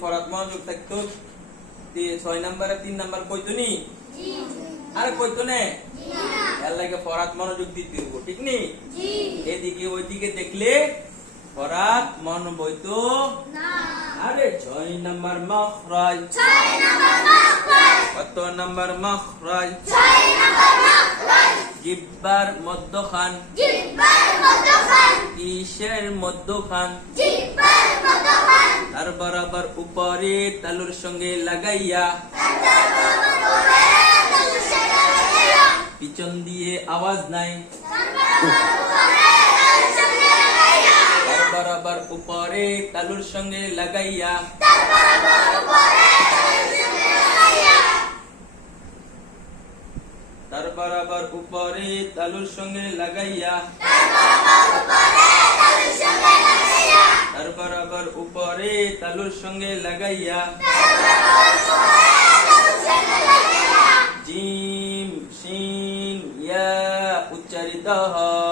ফরাত মনোযোগ থাকতো 6 নম্বরে 3 নাম্বার কইতো নি আর কইতো না এর লাগে ফরাত মনোযোগ দিতে হইব ঠিক নি এদিকে ওইদিকে দেখলে ফরাত মন বইতো না আরে 6 নাম্বার মখরাজ কত নাম্বার মখরাজ 6 নাম্বার মখরাজ জিব্বার মধ্যখান কিসের মধ্যখান তার বরাবর উপরে তালুর সঙ্গে লাগাইয়া পিছন দিয়ে আওয়াজ নাই তার বরাবর উপরে তালুর সঙ্গে লাগাইয়া তার বরাবর উপরে তালুর সঙ্গে লাগাইয়া তার বরাবর উপরে তালুর সঙ্গে লাগাইয়া জিম শিন ইয়া উচ্চারিত হয়